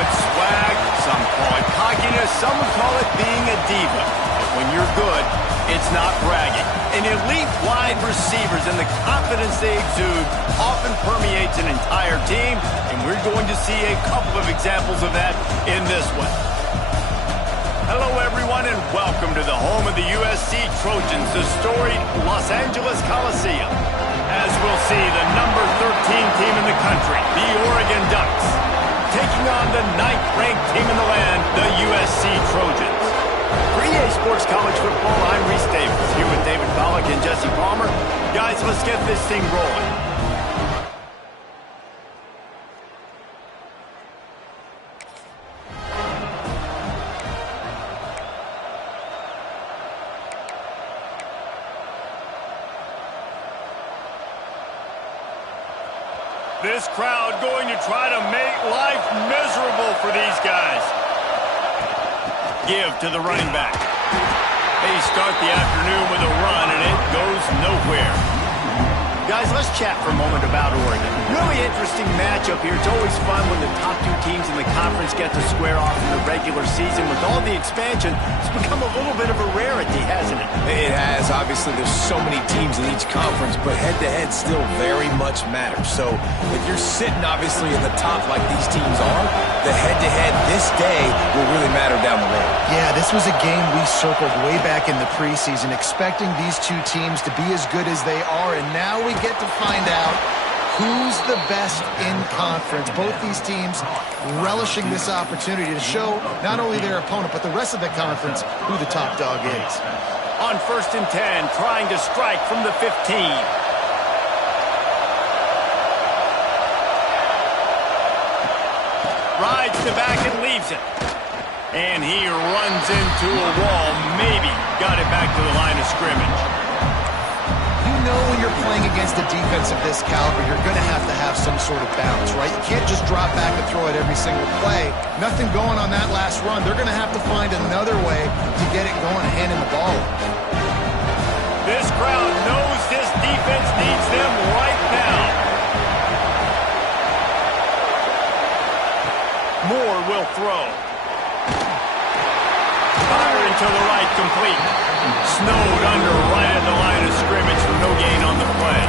it swag, some call it cockiness, some would call it being a diva. But when you're good, it's not bragging. An elite wide receivers and the confidence they exude often permeates an entire team, and we're going to see a couple of examples of that in this one. Hello, everyone, and welcome to the home of the USC Trojans, the storied Los Angeles Coliseum. As we'll see, the number 13 team in the country, the Oregon Ducks, taking on the 9th-ranked team in the land, the USC Trojans. For EA Sports College Football, I'm Reese Davis, here with David Pollack and Jesse Palmer. Guys, let's get this thing rolling. This crowd going to try to make life miserable for these guys. Give to the running back. They start the afternoon with a run, and it goes nowhere. Guys, let's chat for a moment about Oregon. Really interesting matchup here. It's always fun when the top two teams in the conference get to square off in the regular season. With all the expansion, it's become a little bit of a rarity, hasn't it? It has. Obviously, there's so many teams in each conference, but head-to-head still very much matters. So if you're sitting, obviously, at the top like these teams are, the head-to-head this day will really matter down the road. Yeah, this was a game we circled way back in the preseason, expecting these two teams to be as good as they are, and now we get to find out who's the best in conference. Both these teams relishing this opportunity to show not only their opponent, but the rest of the conference who the top dog is. On 1st and 10, trying to strike from the 15. Rides the back and leaves it. And he runs into a wall. Maybe got it back to the line of scrimmage. You know when you're playing against a defense of this caliber, you're going to have some sort of balance, right? You can't just drop back and throw it every single play. Nothing going on that last run. They're going to have to find another way to get it going, handing the ball. This crowd knows this defense needs them right now. Moore will throw. Firing to the right, complete. Snowed under right at the line of scrimmage for no gain on the play.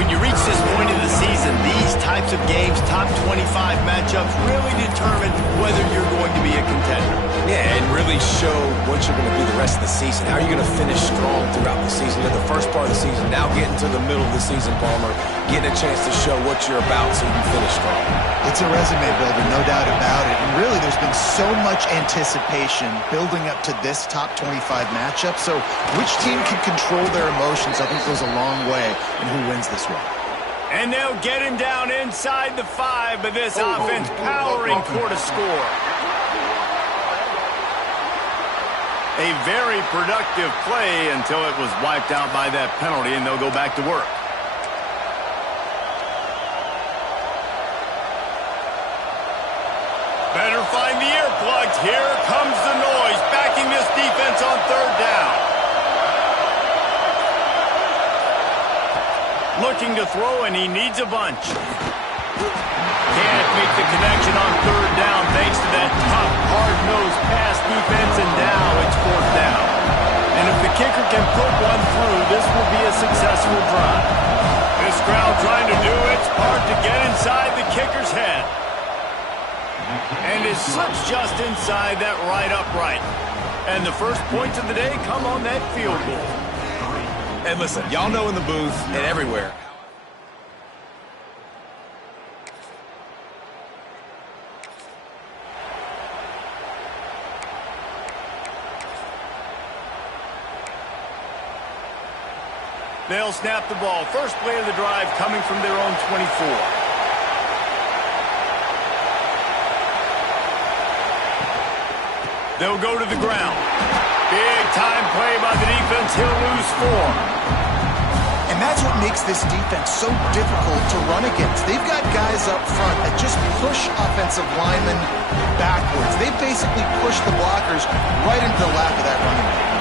When you reach this point of the season, these types of games, top 25 matchups, really determine whether you're going to be a contender. Yeah, and really show what you're going to be the rest of the season. How are you going to finish strong throughout the season? At the first part of the season, now getting to the middle of the season, Palmer, getting a chance to show what you're about so you can finish strong. It's a resume builder, no doubt about it. And really, there's been so much anticipation building up to this top 25 matchup. So which team can control their emotions, I think, goes a long way in who wins this one. And they'll get him down inside the 5, but this offense powering toward a score. A very productive play until it was wiped out by that penalty, and they'll go back to work. Better find the earplugs. Here comes the noise, backing this defense on 3rd down. Looking to throw, and he needs a bunch. Can't make the connection on 3rd down thanks to that tough, hard-nosed pass defense, and now it's 4th down. And if the kicker can put one through, this will be a successful drive. This crowd trying to do its part to get inside the kicker's head. And it slips just inside that right upright. And the first points of the day come on that field goal. And listen, y'all know in the booth and everywhere. They'll snap the ball. First play of the drive coming from their own 24. They'll go to the ground. Big time play by the defense. He'll lose 4. And that's what makes this defense so difficult to run against. They've got guys up front that just push offensive linemen backwards. They basically push the blockers right into the lap of that running back.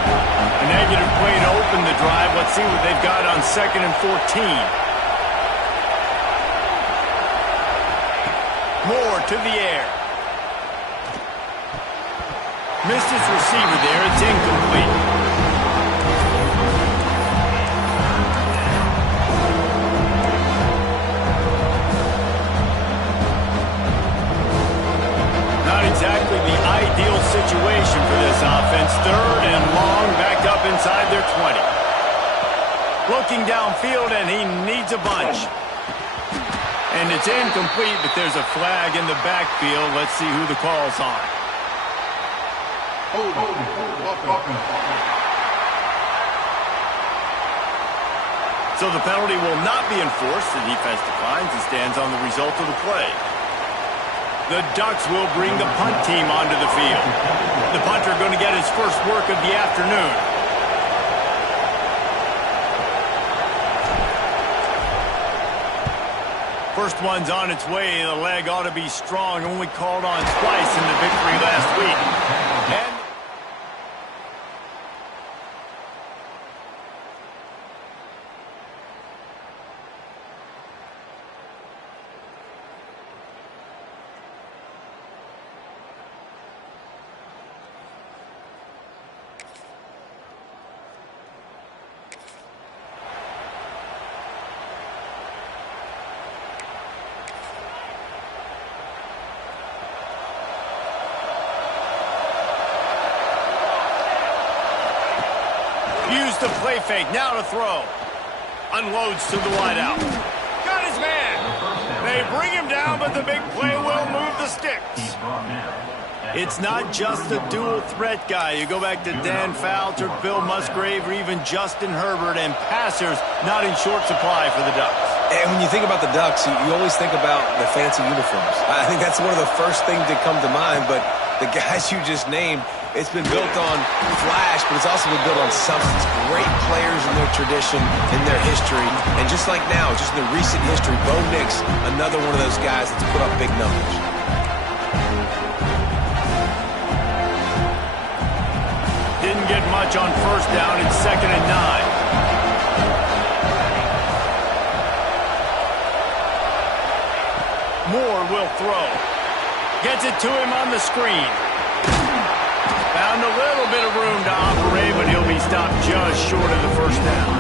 A negative play to open the drive. Let's see what they've got on 2nd and 14. Moore to the air. Missed his receiver there. It's incomplete. Not exactly the ideal situation for this offense. Third and long, backed up inside their 20. Looking downfield, and he needs a bunch. And it's incomplete, but there's a flag in the backfield. Let's see who the call's on. So the penalty will not be enforced. The defense declines and stands on the result of the play. The Ducks will bring the punt team onto the field. The punter going to get his first work of the afternoon. First one's on its way. The leg ought to be strong. Only called on twice in the victory last week. And use the play fake, now to throw. Unloads to the wideout. Got his man. They bring him down, but the big play will move the sticks. It's not just a dual threat guy. You go back to Dan Fouts or Bill Musgrave or even Justin Herbert, and passers not in short supply for the Ducks. And when you think about the Ducks, you always think about the fancy uniforms. I think that's one of the first things that come to mind, but the guys you just named, it's been built on flash, but it's also been built on substance. Great players in their tradition, in their history. And just like now, just in the recent history, Bo Nix, another one of those guys that's put up big numbers. Didn't get much on first down. It's 2nd and 9. Moore will throw. Gets it to him on the screen. Found a little bit of room to operate, but he'll be stopped just short of the first down.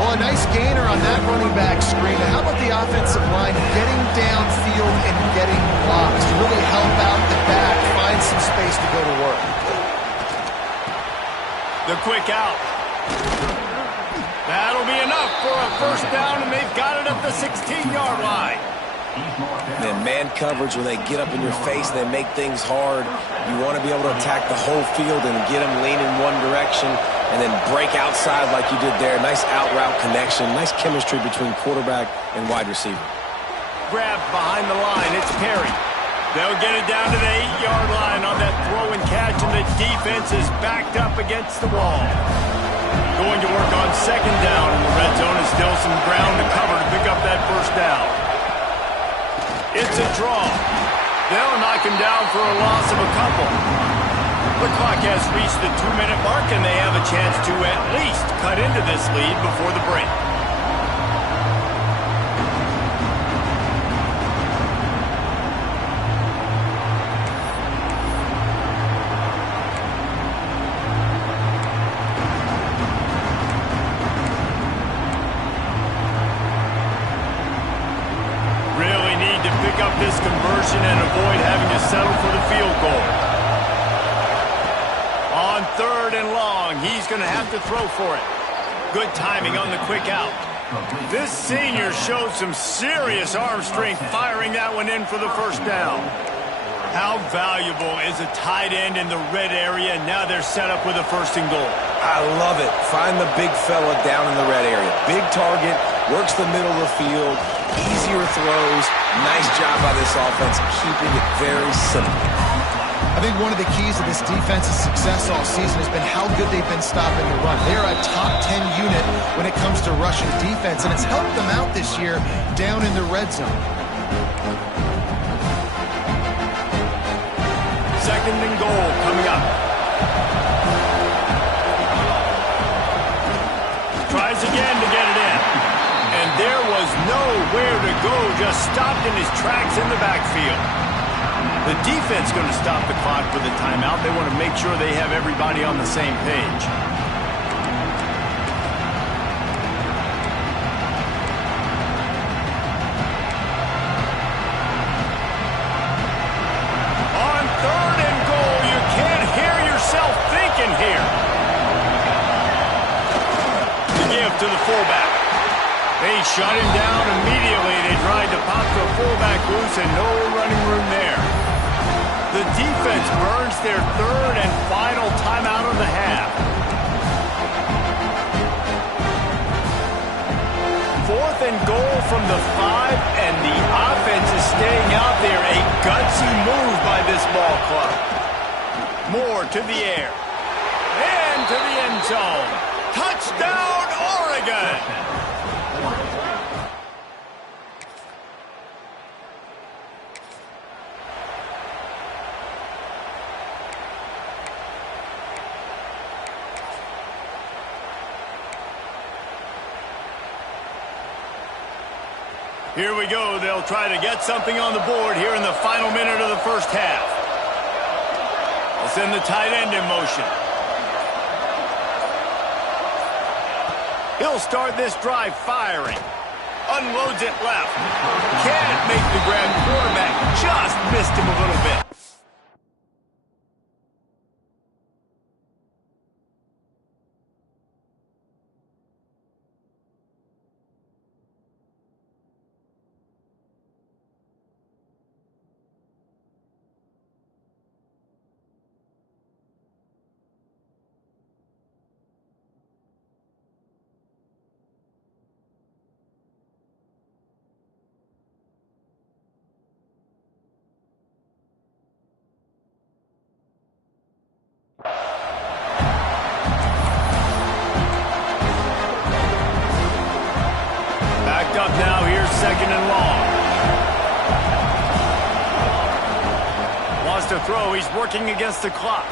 Well, a nice gainer on that running back screen. How about the offensive line getting downfield and getting blocks to really help out the back, find some space to go to work? The quick out. That'll be enough for a first down, and they've got it up the 16-yard line. Then man coverage, when they get up in your face, they make things hard. You want to be able to attack the whole field and get them leaning one direction and then break outside like you did there. Nice out route connection, nice chemistry between quarterback and wide receiver. Grabbed behind the line, it's Perry. They'll get it down to the 8-yard line on that throw and catch, and the defense is backed up against the wall. Going to work on 2nd down, and the red zone is still some ground to cover to pick up that first down. It's a draw. They'll knock him down for a loss of a couple. The clock has reached the 2-minute mark, and they have a chance to at least cut into this lead before the break. This conversion and avoid having to settle for the field goal. On 3rd and long, he's going to have to throw for it. Good timing on the quick out. This senior showed some serious arm strength firing that one in for the first down. How valuable is a tight end in the red area? Now they're set up with a 1st and goal. I love it. Find the big fella down in the red area. Big target, works the middle of the field, easier throws. Nice job by this offense, keeping it very simple. I think one of the keys to this defense's success all season has been how good they've been stopping the run. They're a top 10 unit when it comes to rushing defense, and it's helped them out this year down in the red zone. 2nd and goal coming up. Tries again to get it in. And there was nowhere to go, just stopped in his tracks in the backfield. The defense going to stop the clock with a timeout. They want to make sure they have everybody on the same page. On 3rd and goal, you can't hear yourself thinking here. The give to the fullback. They shut him down immediately. They tried to pop the fullback loose and no running room there. The defense burns their 3rd and final timeout of the half. 4th and goal from the 5, and the offense is staying out there. A gutsy move by this ball club. Moore to the air. And to the end zone. Touchdown, Oregon! Here we go. They'll try to get something on the board here in the final minute of the first half. They'll send the tight end in motion. He'll start this drive firing. Unloads it left. Can't make the grab. Quarterback just missed him a little bit. Up now, here's 2nd and long. Wants to throw, he's working against the clock.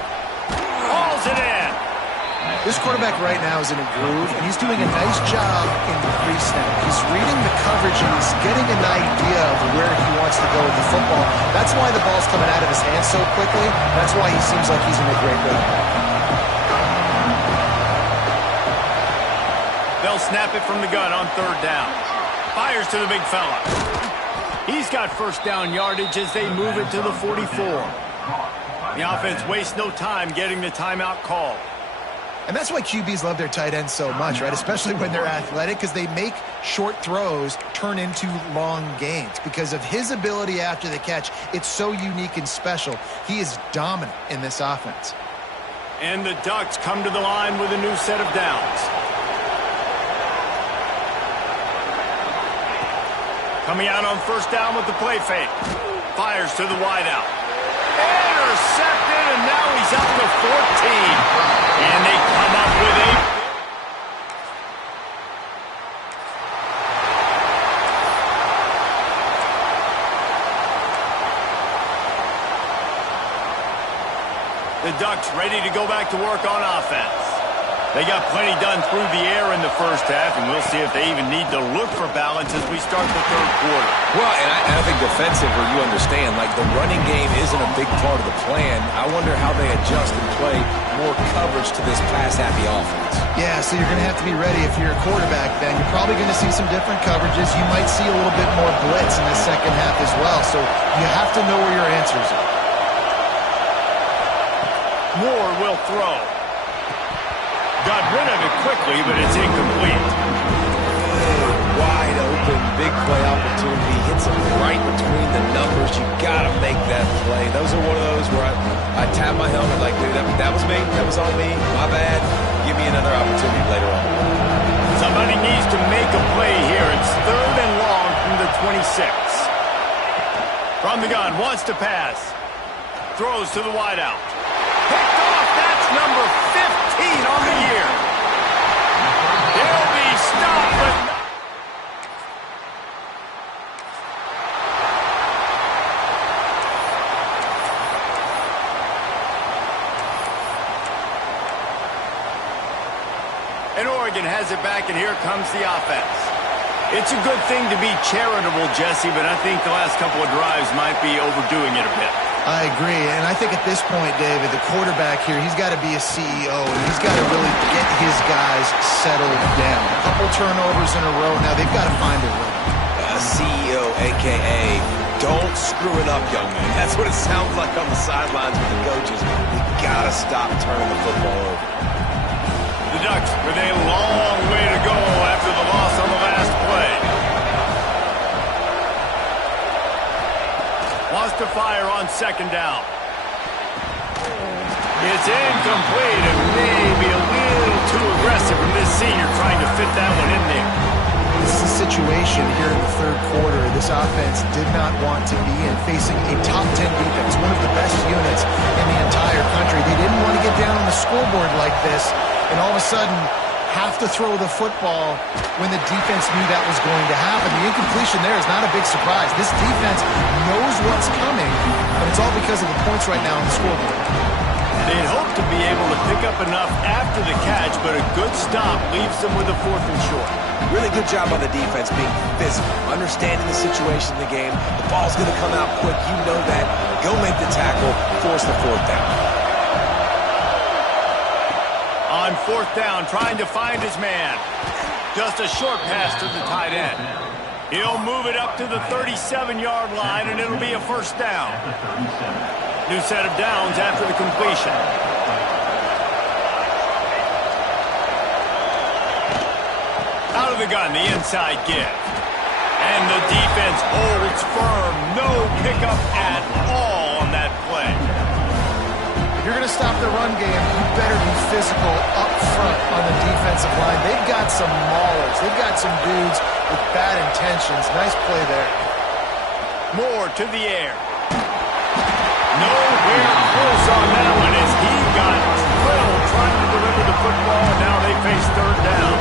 Hauls it in. This quarterback right now is in a groove, and he's doing a nice job in the pre-snap. He's reading the coverage, and he's getting an idea of where he wants to go with the football. That's why the ball's coming out of his hands so quickly. That's why he seems like he's in a great rhythm. They'll snap it from the gun on 3rd down. Fires to the big fella. He's got first down yardage as they move it to the 44. The offense wastes no time getting the timeout called. And that's why QBs love their tight ends so much, right? Especially when they're athletic, because they make short throws turn into long gains. Because of his ability after the catch, it's so unique and special. He is dominant in this offense. And the Ducks come to the line with a new set of downs. Coming out on 1st down with the play fake. Fires to the wideout. Intercepted, and now he's up to 14. And they come up with 8. The Ducks ready to go back to work on offense. They got plenty done through the air in the first half, and we'll see if they even need to look for balance as we start the 3rd quarter. Well, and I think defensive, where you understand, like the running game isn't a big part of the plan. I wonder how they adjust and play more coverage to this pass-happy offense. Yeah, so you're going to have to be ready if you're a quarterback, Ben. You're probably going to see some different coverages. You might see a little bit more blitz in the second half as well, so you have to know where your answers are. Moore will throw. Got rid of it quickly, but it's incomplete. Wide open, big play opportunity. Hits him right between the numbers. You got to make that play. Those are one of those where I tap my helmet like, dude, that was me. That was on me. My bad. Give me another opportunity later on. Somebody needs to make a play here. It's 3rd and long from the 26. From the gun, wants to pass. Throws to the wideout. Picked off. That's number 15 on the year. He'll be stopped, but and Oregon has it back, and here comes the offense. It's a good thing to be charitable, Jesse, but I think the last couple of drives might be overdoing it a bit. I agree, and I think at this point, David, the quarterback here, he's got to be a CEO, and he's got to really get his guys settled down. A couple turnovers in a row. Now they've got to find a rhythm. CEO, a.k.a. don't screw it up, young man. That's what it sounds like on the sidelines with the coaches. We got to stop turning the football over. The Ducks with a long way to go after the loss on the last play. Wants to fire on second down. It's incomplete and maybe a little too aggressive from this senior trying to fit that one in there. This is a situation here in the third quarter this offense did not want to be in, facing a top 10 defense, one of the best units in the entire country. They didn't want to get down on the scoreboard like this and all of a sudden have to throw the football when the defense knew that was going to happen. The incompletion there is not a big surprise. This defense knows what's coming, and it's all because of the points right now on the scoreboard. They'd hope to be able to pick up enough after the catch, but a good stop leaves them with a 4th and short. Really good job on the defense being physical, understanding the situation in the game. The ball's going to come out quick. You know that. Go make the tackle, force the 4th down. On 4th down, trying to find his man. Just a short pass to the tight end. He'll move it up to the 37-yard line, and it'll be a 1st down. New set of downs after the completion. Out of the gun, the inside give. And the defense holds firm. No pickup at all on that play. If you're going to stop the run game, you better be physical up front on the defensive line. They've got some maulers. They've got some dudes with bad intentions. Nice play there. Moore to the air. Nowhere close on that one as he got drilled trying to deliver the football, and now they face 3rd down.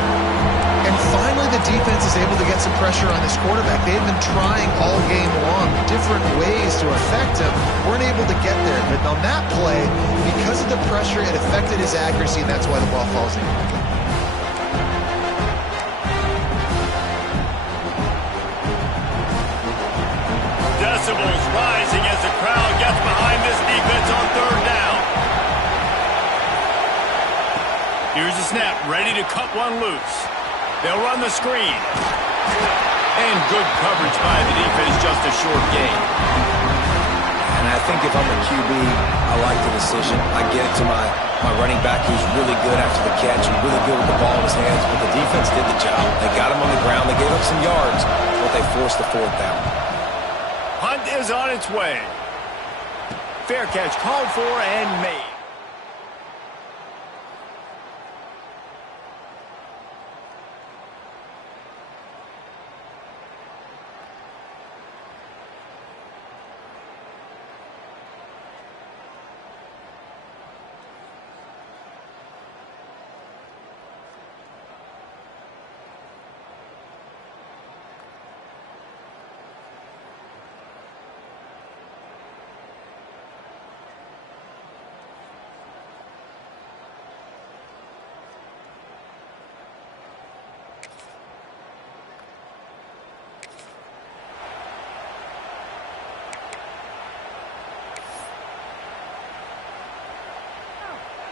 And finally the defense is able to get some pressure on this quarterback. They've been trying all game long different ways to affect him. Weren't able to get there. But on that play, because of the pressure, it affected his accuracy, and that's why the ball falls in. Decibels rising as the crowd gets behind this defense on 3rd down. Here's a snap, ready to cut one loose. They'll run the screen. And good coverage by the defense, just a short gain. And I think if I'm a QB, I like the decision. I get it to my running back who's really good after the catch and really good with the ball in his hands, but the defense did the job. They got him on the ground. They gave up some yards, but they forced the 4th down. Hunt is on its way. Fair catch called for and made.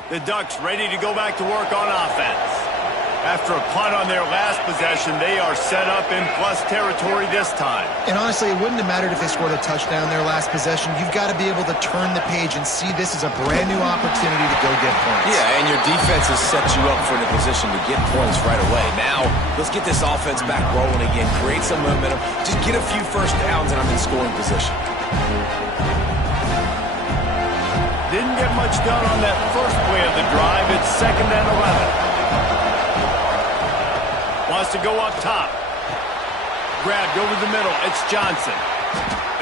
The Ducks ready to go back to work on offense. After a punt on their last possession, they are set up in plus territory this time. And honestly, it wouldn't have mattered if they scored a touchdown their last possession. You've got to be able to turn the page and see this as a brand new opportunity to go get points. Yeah, and your defense has set you up for the position to get points right away. Now, let's get this offense back rolling again, create some momentum, just get a few 1st downs, and I'm in scoring position. Didn't get much done on that first play of the drive. It's 2nd and 11. Wants to go up top. Grabbed over the middle. It's Johnson.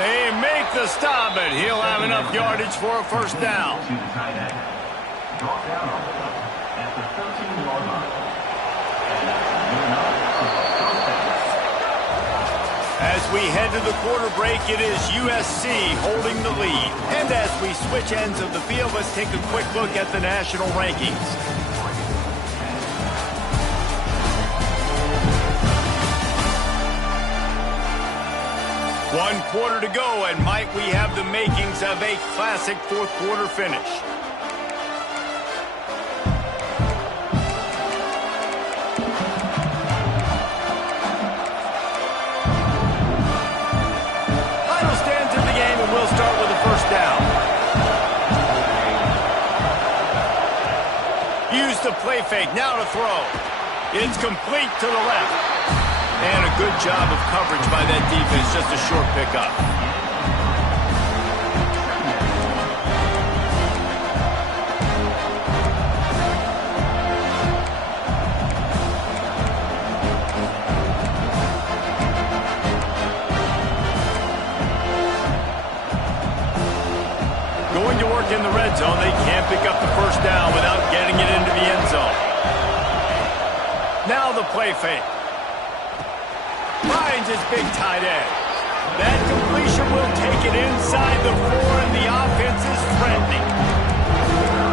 They make the stop, and he'll have enough yardage for a 1st down. As we head to the quarter break, it is USC holding the lead. And as we switch ends of the field, let's take a quick look at the national rankings. 1 quarter to go, and might we have the makings of a classic fourth quarter finish. Final stands in the game, and we'll start with a first down. Use the play fake, now to throw. It's complete to the left. And a good job of coverage by that defense, just a short pickup. Going to work in the red zone, they can't pick up the first down without getting it into the end zone. Now the play fake. Finds his big tight end. That completion will take it inside the 4, and the offense is threatening.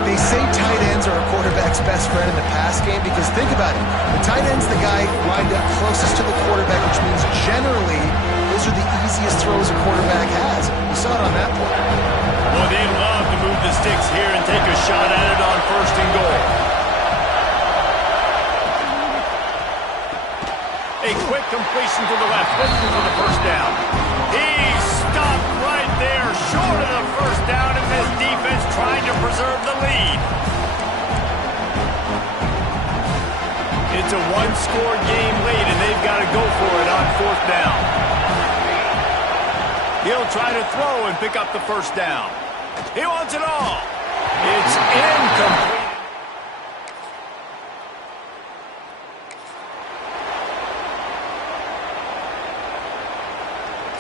They say tight ends are a quarterback's best friend in the pass game because think about it. The tight end's the guy lined up closest to the quarterback, which means generally those are the easiest throws a quarterback has. You saw it on that play. Well, they love to move the sticks here and take a shot at it on 1st and goal. A quick completion to the left, looking for the first down. He stopped right there, short of the first down, and this defense trying to preserve the lead. It's a one-score game late, and they've got to go for it on 4th down. He'll try to throw and pick up the first down. He wants it all. It's incomplete.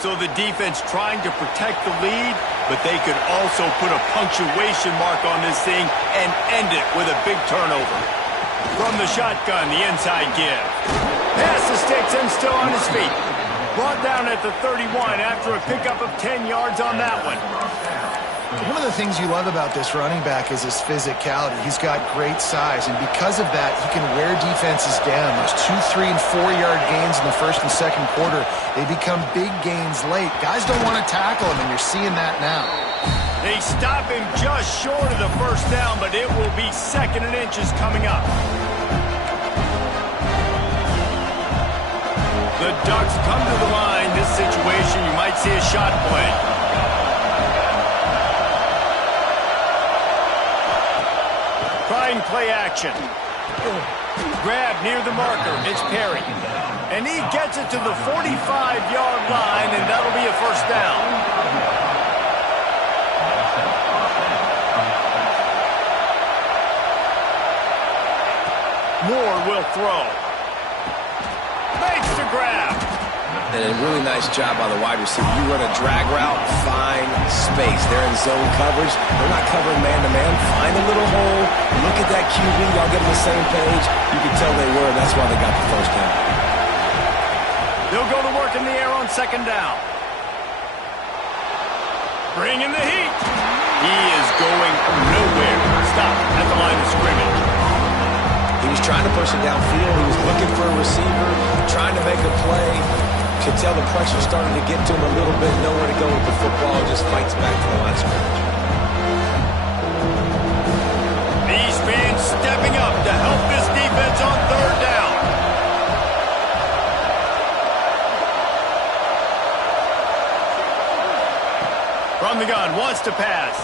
So the defense trying to protect the lead, but they could also put a punctuation mark on this thing and end it with a big turnover. From the shotgun, the inside give. Pass the sticks and still on his feet. Brought down at the 31 after a pickup of 10 yards on that one. One of the things you love about this running back is his physicality. He's got great size, and because of that, he can wear defenses down. Those 2, 3, and 4-yard gains in the 1st and 2nd quarter, they become big gains late. Guys don't want to tackle him, and you're seeing that now. They stop him just short of the first down, but it will be 2nd and inches coming up. The Ducks come to the line. This situation, you might see a shot play. Trying play action. Grab near the marker. It's Perry. And he gets it to the 45-yard line, and that'll be a first down. Moore will throw. Makes the grab. And a really nice job by the wide receiver. You run a drag route, find space. They're in zone coverage. They're not covering man-to-man. Find a little hole. Look at that QB. Y'all get on the same page. You can tell they were. That's why they got the first down. They'll go to work in the air on 2nd down. Bring in the heat. He is going nowhere. Stop at the line of scrimmage. He was trying to push it downfield. He was looking for a receiver, trying to make a play. Could tell the pressure started to get to him a little bit. Nowhere to go with the football. Just fights back to the line of scrimmage. These fans stepping up to help this defense on 3rd down. From the gun, wants to pass.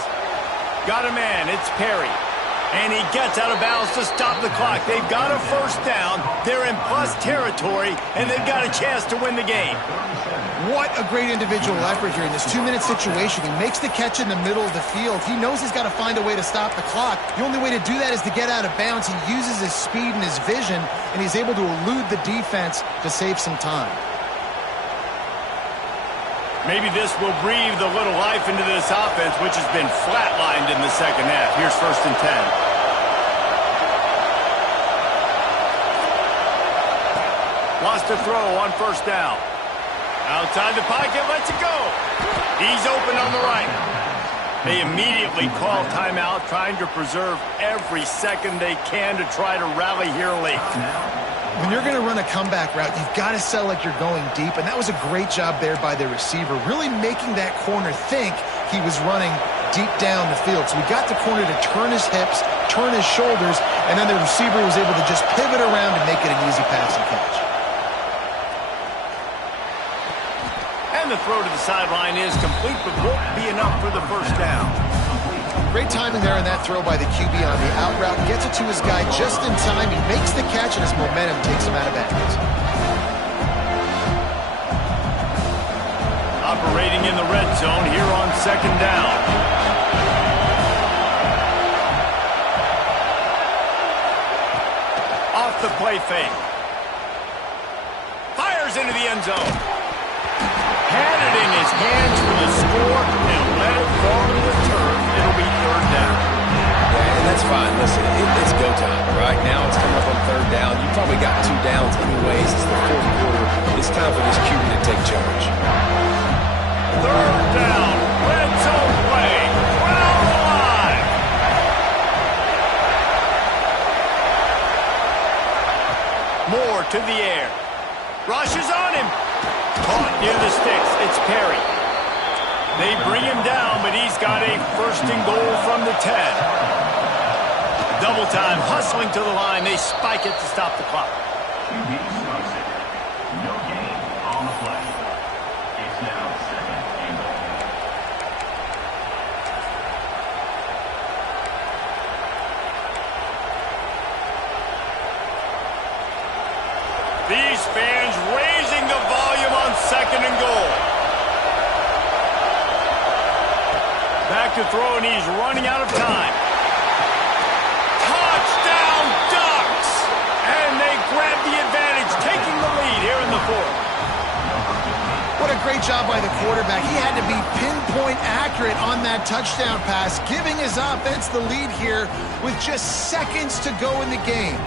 Got a man, it's Perry. And he gets out of bounds to stop the clock. They've got a first down. They're in plus territory, and they've got a chance to win the game. What a great individual effort here in this 2-minute situation. He makes the catch in the middle of the field. He knows he's got to find a way to stop the clock. The only way to do that is to get out of bounds. He uses his speed and his vision, and he's able to elude the defense to save some time. Maybe this will breathe a little life into this offense, which has been flatlined in the 2nd half. Here's 1st and 10. Wants to throw on 1st down. Outside the pocket, lets it go. He's open on the right. They immediately call timeout, trying to preserve every second they can to try to rally here late. When you're going to run a comeback route, you've got to sell like you're going deep, and that was a great job there by the receiver, really making that corner think he was running deep down the field. So we got the corner to turn his hips, turn his shoulders, and then the receiver was able to just pivot around and make it an easy pass and catch. And the throw to the sideline is complete, but won't be enough for the first down. Great timing there in that throw by the QB on the out route. Gets it to his guy just in time. He makes the catch, and his momentum takes him out of bounds. Operating in the red zone here on second down. Off the play fake. Fires into the end zone. Had it in his hands for the score and let it fall to the turf. It'll be third down. Yeah, and that's fine. Listen, it's go time. Right now it's coming up on third down. You probably got 2 downs anyways. It's the fourth quarter. It's time for this QB to take charge. Third down. Red zone play. Crowd alive. Moore to the air. Rushes on him. Caught near the sticks. It's Perry. They bring him down, but he's got a first and goal from the 10. Double time, hustling to the line. They spike it to stop the clock. QB strikes it. No gain on the play. It's now second and goal. These fans raising the volume on second and goal. Back to throw, and he's running out of time. Touchdown Ducks! And they grab the advantage, taking the lead here in the fourth. What a great job by the quarterback. He had to be pinpoint accurate on that touchdown pass, giving his offense the lead here with just seconds to go in the game.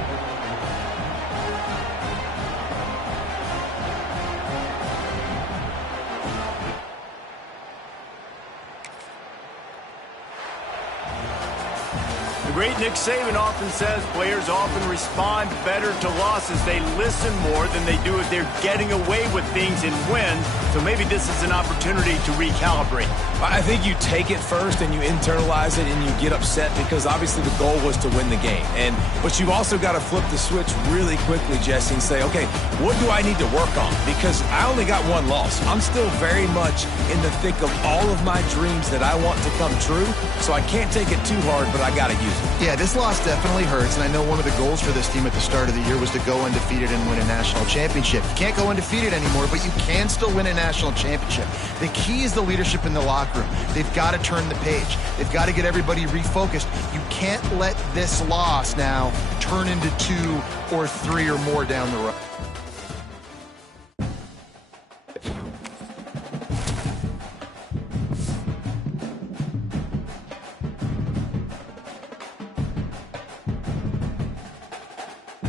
The great Nick Saban often says players often respond better to losses. They listen more than they do if they're getting away with things in wins. So maybe this is an opportunity to recalibrate. I think you take it first and you internalize it and you get upset because obviously the goal was to win the game. But you've also got to flip the switch really quickly, Jesse, and say, okay, what do I need to work on? Because I only got one loss. I'm still very much in the thick of all of my dreams that I want to come true. So I can't take it too hard, but I got to use it. Yeah, this loss definitely hurts, and I know one of the goals for this team at the start of the year was to go undefeated and win a national championship. You can't go undefeated anymore, but you can still win a national championship. The key is the leadership in the locker room. They've got to turn the page. They've got to get everybody refocused. You can't let this loss now turn into 2 or 3 or more down the road.